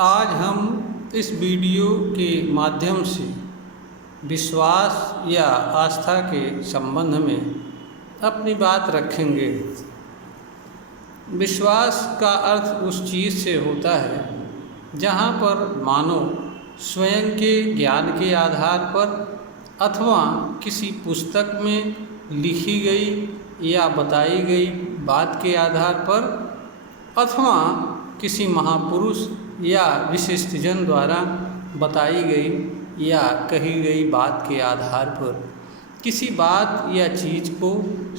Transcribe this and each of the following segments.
आज हम इस वीडियो के माध्यम से विश्वास या आस्था के संबंध में अपनी बात रखेंगे। विश्वास का अर्थ उस चीज़ से होता है जहाँ पर मानव स्वयं के ज्ञान के आधार पर अथवा किसी पुस्तक में लिखी गई या बताई गई बात के आधार पर अथवा किसी महापुरुष या विशिष्टजन द्वारा बताई गई या कही गई बात के आधार पर किसी बात या चीज़ को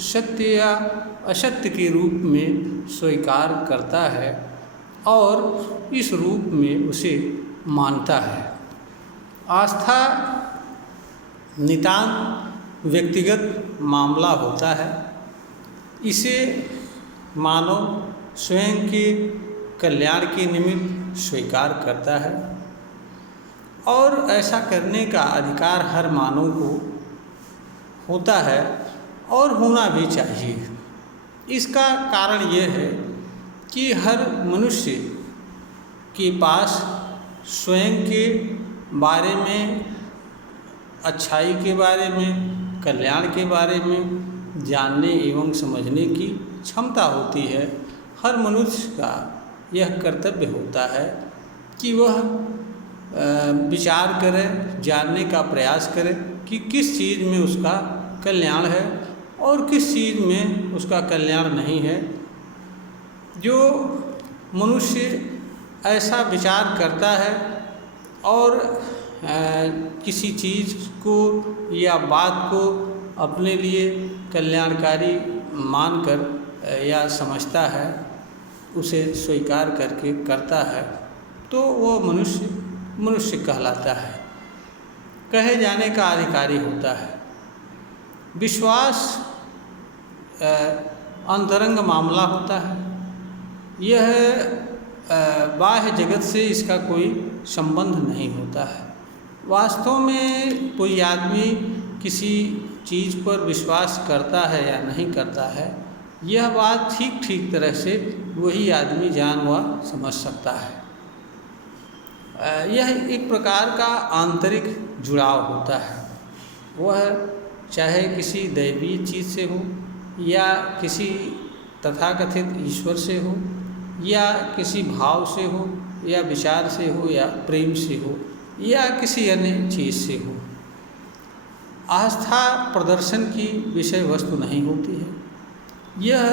सत्य या असत्य के रूप में स्वीकार करता है और इस रूप में उसे मानता है। आस्था नितांत व्यक्तिगत मामला होता है। इसे मानव स्वयं के कल्याण के निमित्त स्वीकार करता है और ऐसा करने का अधिकार हर मानव को होता है और होना भी चाहिए। इसका कारण यह है कि हर मनुष्य के पास स्वयं के बारे में, अच्छाई के बारे में, कल्याण के बारे में जानने एवं समझने की क्षमता होती है। हर मनुष्य का यह कर्तव्य होता है कि वह विचार करे, जानने का प्रयास करे कि किस चीज़ में उसका कल्याण है और किस चीज़ में उसका कल्याण नहीं है। जो मनुष्य ऐसा विचार करता है और किसी चीज़ को या बात को अपने लिए कल्याणकारी मानकर या समझता है, उसे स्वीकार करके करता है, तो वो मनुष्य कहलाता है, कहे जाने का अधिकारी होता है। विश्वास अंतरंग मामला होता है। यह बाह्य जगत से इसका कोई संबंध नहीं होता है। वास्तव में कोई आदमी किसी चीज़ पर विश्वास करता है या नहीं करता है, यह बात ठीक तरह से वही आदमी जान व समझ सकता है। यह एक प्रकार का आंतरिक जुड़ाव होता है। वह चाहे किसी दैवीय चीज़ से हो या किसी तथाकथित ईश्वर से हो या किसी भाव से हो या विचार से हो या प्रेम से हो या किसी अन्य चीज़ से हो। आस्था प्रदर्शन की विषय वस्तु नहीं होती है। यह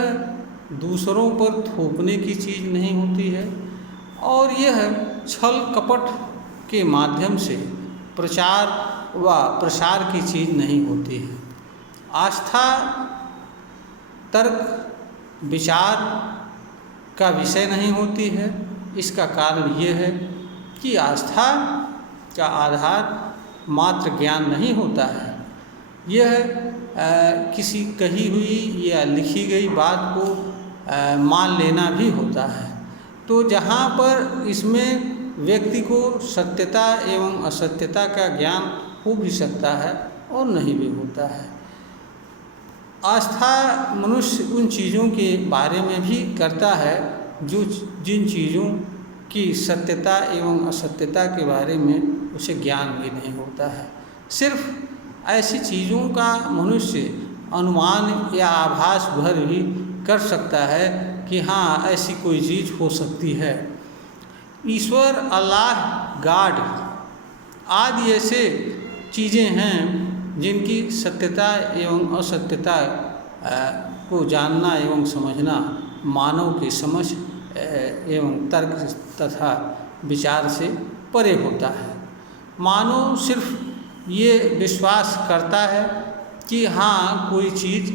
दूसरों पर थोपने की चीज़ नहीं होती है और यह छल कपट के माध्यम से प्रचार व प्रसार की चीज़ नहीं होती है। आस्था तर्क विचार का विषय नहीं होती है। इसका कारण यह है कि आस्था का आधार मात्र ज्ञान नहीं होता है। यह किसी कही हुई या लिखी गई बात को मान लेना भी होता है। तो जहाँ पर इसमें व्यक्ति को सत्यता एवं असत्यता का ज्ञान हो भी सकता है और नहीं भी होता है। आस्था मनुष्य उन चीज़ों के बारे में भी करता है जिन चीज़ों की सत्यता एवं असत्यता के बारे में उसे ज्ञान भी नहीं होता है। सिर्फ ऐसी चीज़ों का मनुष्य अनुमान या आभास भर भी कर सकता है कि हाँ, ऐसी कोई चीज़ हो सकती है। ईश्वर, अल्लाह, गॉड आदि ऐसे चीज़ें हैं जिनकी सत्यता एवं असत्यता को जानना एवं समझना मानव की समझ एवं तर्क तथा विचार से परे होता है। मानव सिर्फ ये विश्वास करता है कि हाँ, कोई चीज़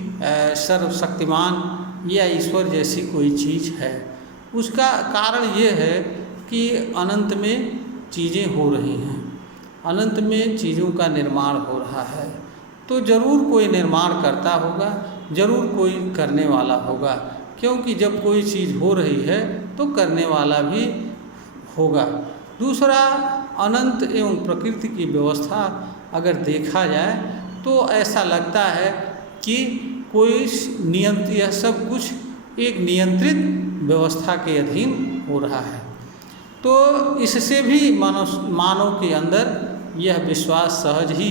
सर्वशक्तिमान या ईश्वर जैसी कोई चीज़ है। उसका कारण ये है कि अनंत में चीज़ें हो रही हैं, अनंत में चीज़ों का निर्माण हो रहा है, तो ज़रूर कोई निर्माण करता होगा, ज़रूर कोई करने वाला होगा। क्योंकि जब कोई चीज़ हो रही है तो करने वाला भी होगा। दूसरा, अनंत एवं प्रकृति की व्यवस्था अगर देखा जाए तो ऐसा लगता है कि कोई यह सब कुछ एक नियंत्रित व्यवस्था के अधीन हो रहा है। तो इससे भी मानव के अंदर यह विश्वास सहज ही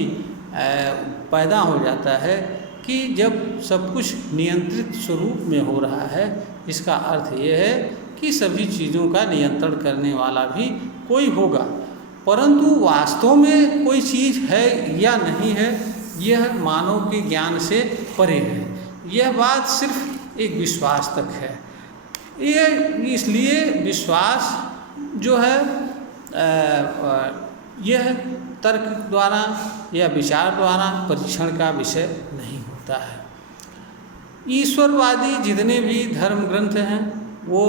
पैदा हो जाता है कि जब सब कुछ नियंत्रित स्वरूप में हो रहा है, इसका अर्थ यह है कि सभी चीज़ों का नियंत्रण करने वाला भी कोई होगा। परंतु वास्तव में कोई चीज़ है या नहीं है, यह मानव के ज्ञान से परे है। यह बात सिर्फ एक विश्वास तक है। इसलिए विश्वास जो है यह तर्क द्वारा या विचार द्वारा परीक्षण का विषय नहीं होता है। ईश्वरवादी जितने भी धर्म ग्रंथ हैं वो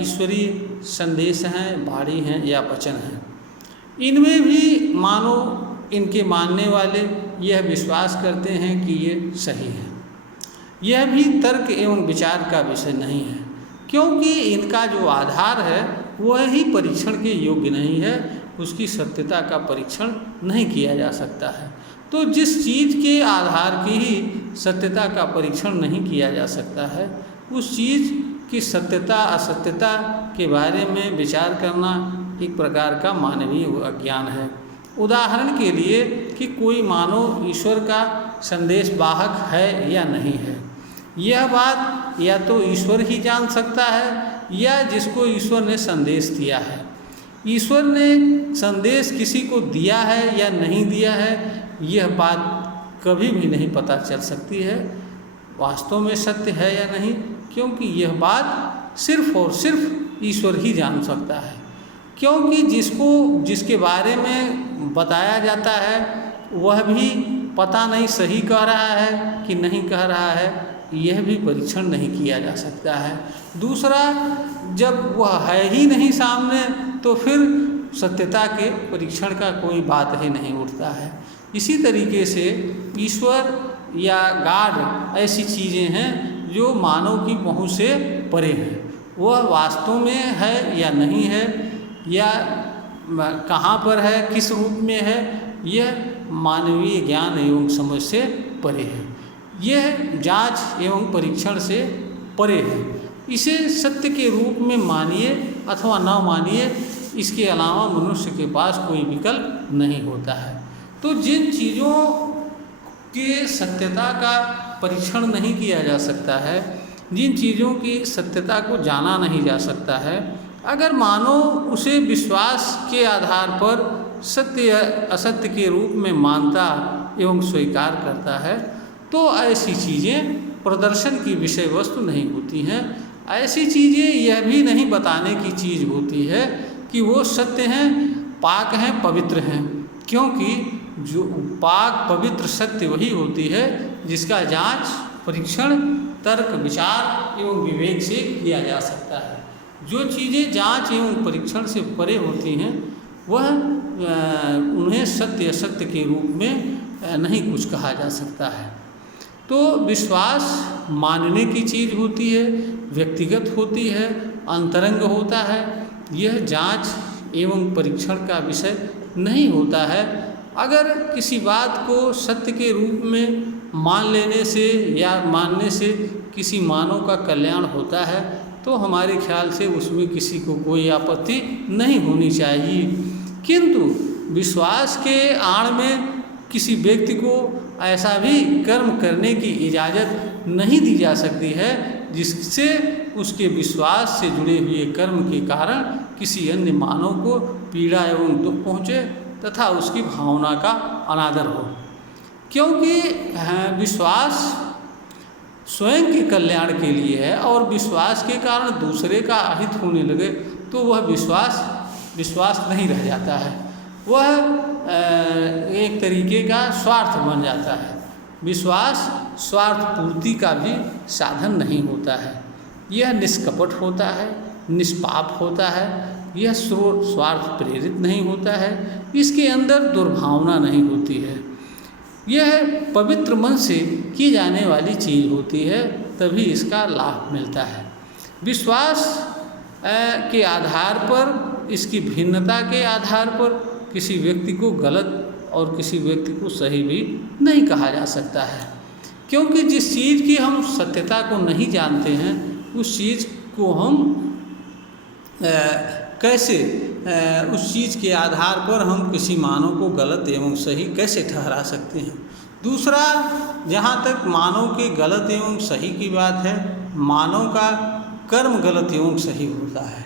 ईश्वरीय संदेश हैं, वाणी हैं या वचन हैं। इनमें भी मानो इनके मानने वाले यह विश्वास करते हैं कि ये सही है। यह भी तर्क एवं विचार का विषय नहीं है, क्योंकि इनका जो आधार है वह ही परीक्षण के योग्य नहीं है, उसकी सत्यता का परीक्षण नहीं किया जा सकता है। तो जिस चीज़ के आधार की ही सत्यता का परीक्षण नहीं किया जा सकता है, उस चीज़ की सत्यता असत्यता के बारे में विचार करना एक प्रकार का मानवीय अज्ञान है। उदाहरण के लिए कि कोई मानव ईश्वर का संदेश वाहक है या नहीं है, यह बात या तो ईश्वर ही जान सकता है या जिसको ईश्वर ने संदेश दिया है। ईश्वर ने संदेश किसी को दिया है या नहीं दिया है, यह बात कभी भी नहीं पता चल सकती है वास्तव में सत्य है या नहीं, क्योंकि यह बात सिर्फ और सिर्फ ईश्वर ही जान सकता है। क्योंकि जिसके बारे में बताया जाता है वह भी पता नहीं सही कह रहा है कि नहीं कह रहा है, यह भी परीक्षण नहीं किया जा सकता है। दूसरा, जब वह है ही नहीं सामने तो फिर सत्यता के परीक्षण का कोई बात ही नहीं उठता है। इसी तरीके से ईश्वर या गॉड ऐसी चीज़ें हैं जो मानव की पहुँच से परे हैं। वह वास्तव में है या नहीं है, या कहाँ पर है, किस रूप में है, यह मानवीय ज्ञान एवं समझ से परे है। यह जांच एवं परीक्षण से परे है। इसे सत्य के रूप में मानिए अथवा न मानिए, इसके अलावा मनुष्य के पास कोई विकल्प नहीं होता है। तो जिन चीज़ों के सत्यता का परीक्षण नहीं किया जा सकता है, जिन चीज़ों की सत्यता को जाना नहीं जा सकता है, अगर मानव उसे विश्वास के आधार पर सत्य या असत्य के रूप में मानता एवं स्वीकार करता है, तो ऐसी चीज़ें प्रदर्शन की विषय वस्तु नहीं होती हैं। ऐसी चीज़ें यह भी नहीं बताने की चीज़ होती है कि वो सत्य हैं, पाक हैं, पवित्र हैं, क्योंकि जो पाक पवित्र सत्य वही होती है जिसका जांच परीक्षण तर्क विचार एवं विवेक से किया जा सकता है। जो चीज़ें जांच एवं परीक्षण से परे होती हैं वह उन्हें सत्य असत्य के रूप में नहीं कुछ कहा जा सकता है। तो विश्वास मानने की चीज़ होती है, व्यक्तिगत होती है, अंतरंग होता है। यह जांच एवं परीक्षण का विषय नहीं होता है। अगर किसी बात को सत्य के रूप में मान लेने से या मानने से किसी मानव का कल्याण होता है तो हमारे ख्याल से उसमें किसी को कोई आपत्ति नहीं होनी चाहिए। किंतु विश्वास के आड़ में किसी व्यक्ति को ऐसा भी कर्म करने की इजाज़त नहीं दी जा सकती है जिससे उसके विश्वास से जुड़े हुए कर्म के कारण किसी अन्य मानव को पीड़ा एवं दुख पहुँचे तथा उसकी भावना का अनादर हो। क्योंकि विश्वास स्वयं के कल्याण के लिए है और विश्वास के कारण दूसरे का अहित होने लगे तो वह विश्वास नहीं रह जाता है, वह एक तरीके का स्वार्थ बन जाता है। विश्वास स्वार्थ पूर्ति का भी साधन नहीं होता है। यह निष्कपट होता है, निष्पाप होता है, यह स्वार्थ प्रेरित नहीं होता है, इसके अंदर दुर्भावना नहीं होती है। यह पवित्र मन से की जाने वाली चीज़ होती है, तभी इसका लाभ मिलता है। विश्वास के आधार पर, इसकी भिन्नता के आधार पर किसी व्यक्ति को गलत और किसी व्यक्ति को सही भी नहीं कहा जा सकता है, क्योंकि जिस चीज़ की हम सत्यता को नहीं जानते हैं उस चीज़ को हम कैसे उस चीज़ के आधार पर हम किसी मानव को गलत एवं सही कैसे ठहरा सकते हैं। दूसरा, जहाँ तक मानव के गलत एवं सही की बात है, मानव का कर्म गलत एवं सही होता है।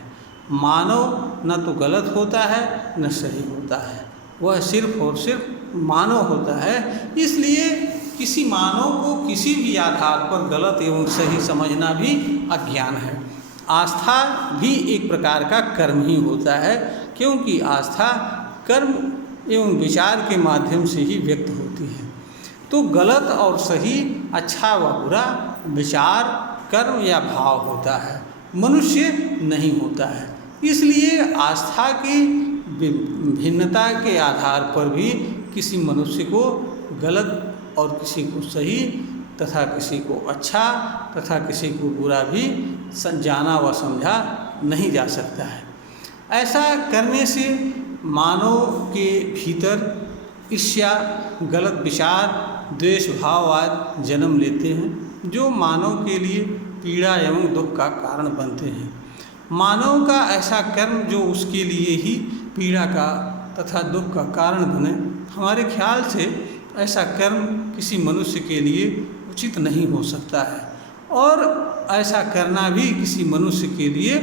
मानव न तो गलत होता है न सही होता है, वह सिर्फ और सिर्फ मानव होता है। इसलिए किसी मानव को किसी भी आधार पर गलत एवं सही समझना भी अज्ञान है। आस्था भी एक प्रकार का कर्म ही होता है, क्योंकि आस्था कर्म एवं विचार के माध्यम से ही व्यक्त होती है। तो गलत और सही, अच्छा व बुरा विचार, कर्म या भाव होता है, मनुष्य नहीं होता है। इसलिए आस्था की भिन्नता के आधार पर भी किसी मनुष्य को गलत और किसी को सही तथा किसी को अच्छा तथा किसी को बुरा भी जाना व समझा नहीं जा सकता है। ऐसा करने से मानव के भीतर ईर्ष्या, गलत विचार, द्वेष भाव आदि जन्म लेते हैं, जो मानव के लिए पीड़ा एवं दुख का कारण बनते हैं। मानव का ऐसा कर्म जो उसके लिए ही पीड़ा का तथा दुख का कारण बने, हमारे ख्याल से ऐसा कर्म किसी मनुष्य के लिए उचित नहीं हो सकता है, और ऐसा करना भी किसी मनुष्य के लिए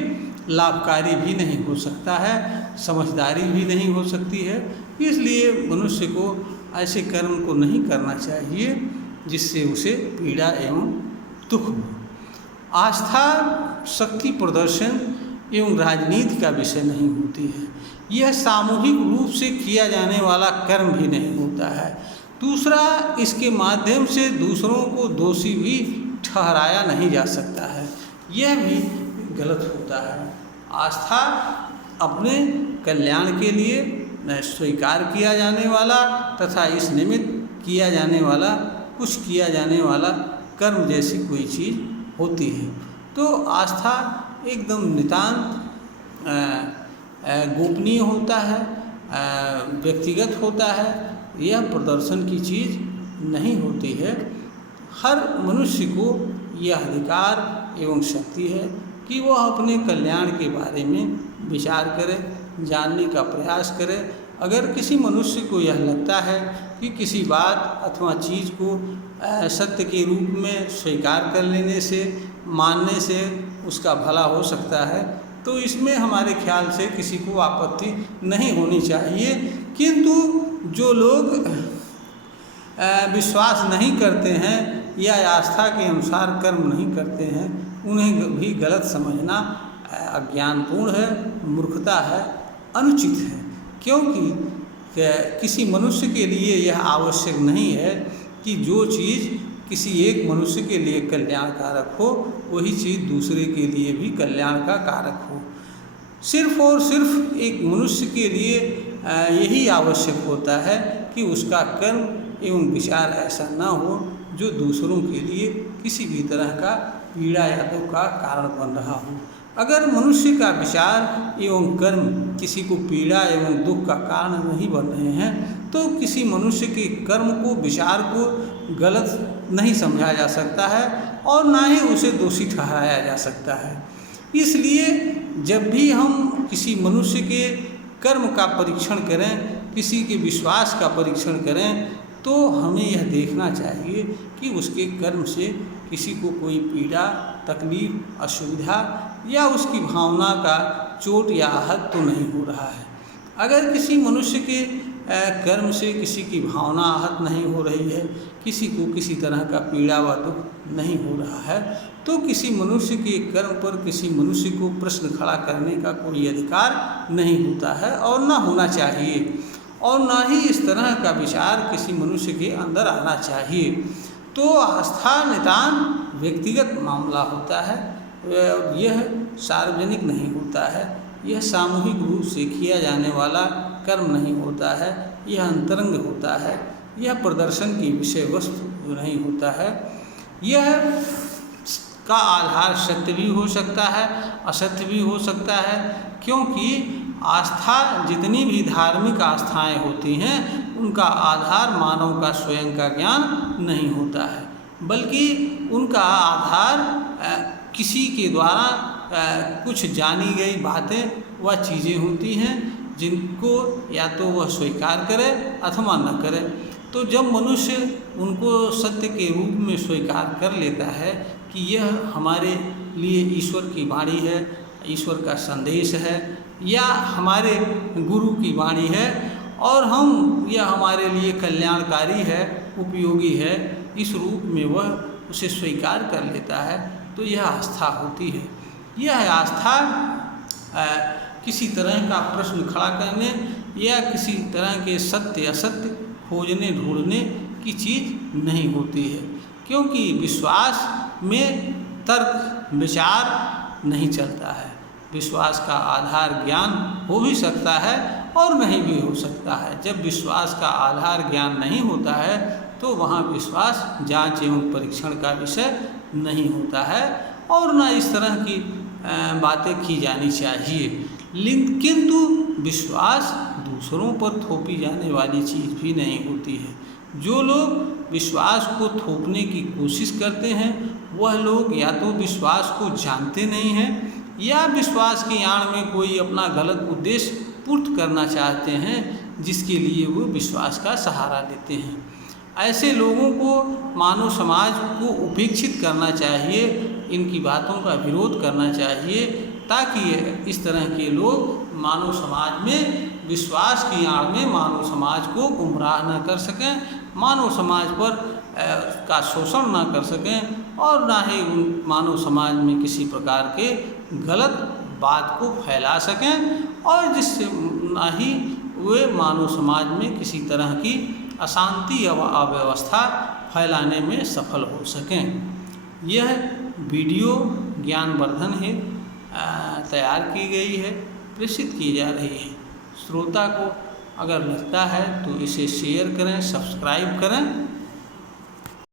लाभकारी भी नहीं हो सकता है, समझदारी भी नहीं हो सकती है। इसलिए मनुष्य को ऐसे कर्म को नहीं करना चाहिए जिससे उसे पीड़ा एवं दुख हो। आस्था शक्ति प्रदर्शन एवं राजनीति का विषय नहीं होती है। यह सामूहिक रूप से किया जाने वाला कर्म भी नहीं होता है। दूसरा, इसके माध्यम से दूसरों को दोषी भी ठहराया नहीं जा सकता है, यह भी गलत होता है। आस्था अपने कल्याण के लिए स्वीकार किया जाने वाला तथा इस निमित्त किया जाने वाला, कुछ किया जाने वाला कर्म जैसी कोई चीज़ होती है। तो आस्था एकदम नितांत गोपनीय होता है, व्यक्तिगत होता है, यह प्रदर्शन की चीज़ नहीं होती है। हर मनुष्य को यह अधिकार एवं शक्ति है कि वह अपने कल्याण के बारे में विचार करे, जानने का प्रयास करे। अगर किसी मनुष्य को यह लगता है कि किसी बात अथवा चीज़ को सत्य के रूप में स्वीकार कर लेने से, मानने से उसका भला हो सकता है, तो इसमें हमारे ख्याल से किसी को आपत्ति नहीं होनी चाहिए। किंतु जो लोग विश्वास नहीं करते हैं या आस्था के अनुसार कर्म नहीं करते हैं, उन्हें भी गलत समझना अज्ञानपूर्ण है, मूर्खता है, अनुचित है। क्योंकि किसी मनुष्य के लिए यह आवश्यक नहीं है कि जो चीज़ किसी एक मनुष्य के लिए कल्याणकारक हो, वही चीज़ दूसरे के लिए भी कल्याण का कारक हो। सिर्फ और सिर्फ एक मनुष्य के लिए यही आवश्यक होता है कि उसका कर्म एवं विचार ऐसा ना हो जो दूसरों के लिए किसी भी तरह का पीड़ा या दुख का कारण बन रहा हो। अगर मनुष्य का विचार एवं कर्म किसी को पीड़ा एवं दुख का कारण नहीं बन रहे हैं, तो किसी मनुष्य के कर्म को, विचार को गलत नहीं समझा जा सकता है और ना ही उसे दोषी ठहराया जा सकता है। इसलिए जब भी हम किसी मनुष्य के कर्म का परीक्षण करें, किसी के विश्वास का परीक्षण करें, तो हमें यह देखना चाहिए कि उसके कर्म से किसी को कोई पीड़ा, तकलीफ, असुविधा या उसकी भावना का चोट या आहत तो नहीं हो रहा है। अगर किसी मनुष्य के कर्म से किसी की भावना आहत नहीं हो रही है, किसी को किसी तरह का पीड़ा व दुख नहीं हो रहा है, तो किसी मनुष्य के कर्म पर किसी मनुष्य को प्रश्न खड़ा करने का कोई अधिकार नहीं होता है और ना होना चाहिए, और ना ही इस तरह का विचार किसी मनुष्य के अंदर आना चाहिए। तो आस्था नितांत व्यक्तिगत मामला होता है, यह सार्वजनिक नहीं होता है, यह सामूहिक रूप से किया जाने वाला कर्म नहीं होता है, यह अंतरंग होता है, यह प्रदर्शन की विषय वस्तु नहीं होता है। यह का आधार सत्य भी हो सकता है, असत्य भी हो सकता है, क्योंकि आस्था, जितनी भी धार्मिक आस्थाएं होती हैं, उनका आधार मानव का स्वयं का ज्ञान नहीं होता है, बल्कि उनका आधार किसी के द्वारा कुछ जानी गई बातें व चीज़ें होती हैं जिनको या तो वह स्वीकार करे अथवा न करे। तो जब मनुष्य उनको सत्य के रूप में स्वीकार कर लेता है कि यह हमारे लिए ईश्वर की वाणी है, ईश्वर का संदेश है या हमारे गुरु की वाणी है और हम यह हमारे लिए कल्याणकारी है, उपयोगी है, इस रूप में वह उसे स्वीकार कर लेता है, तो यह आस्था होती है। यह आस्था किसी तरह का प्रश्न खड़ा करने या किसी तरह के सत्य असत्य खोजने ढूंढने की चीज़ नहीं होती है, क्योंकि विश्वास में तर्क विचार नहीं चलता है। विश्वास का आधार ज्ञान हो भी सकता है और नहीं भी हो सकता है। जब विश्वास का आधार ज्ञान नहीं होता है तो वहाँ विश्वास जांच एवं परीक्षण का विषय नहीं होता है और न इस तरह की बातें की जानी चाहिए। किंतु विश्वास दूसरों पर थोपी जाने वाली चीज़ भी नहीं होती है। जो लोग विश्वास को थोपने की कोशिश करते हैं वह लोग या तो विश्वास को जानते नहीं हैं या विश्वास की आड़ में कोई अपना गलत उद्देश्य पूर्त करना चाहते हैं, जिसके लिए वो विश्वास का सहारा लेते हैं। ऐसे लोगों को मानव समाज को उपेक्षित करना चाहिए, इनकी बातों का विरोध करना चाहिए, ताकि इस तरह के लोग मानव समाज में विश्वास की आड़ में मानव समाज को गुमराह न कर सकें, मानव समाज पर का शोषण न कर सकें और ना ही उन मानव समाज में किसी प्रकार के गलत बात को फैला सकें और जिससे ना ही वे मानव समाज में किसी तरह की अशांति या अव्यवस्था फैलाने में सफल हो सकें। यह वीडियो ज्ञानवर्धन है, तैयार की गई है, प्रेषित की जा रही है। श्रोता को अगर लगता है तो इसे शेयर करें, सब्सक्राइब करें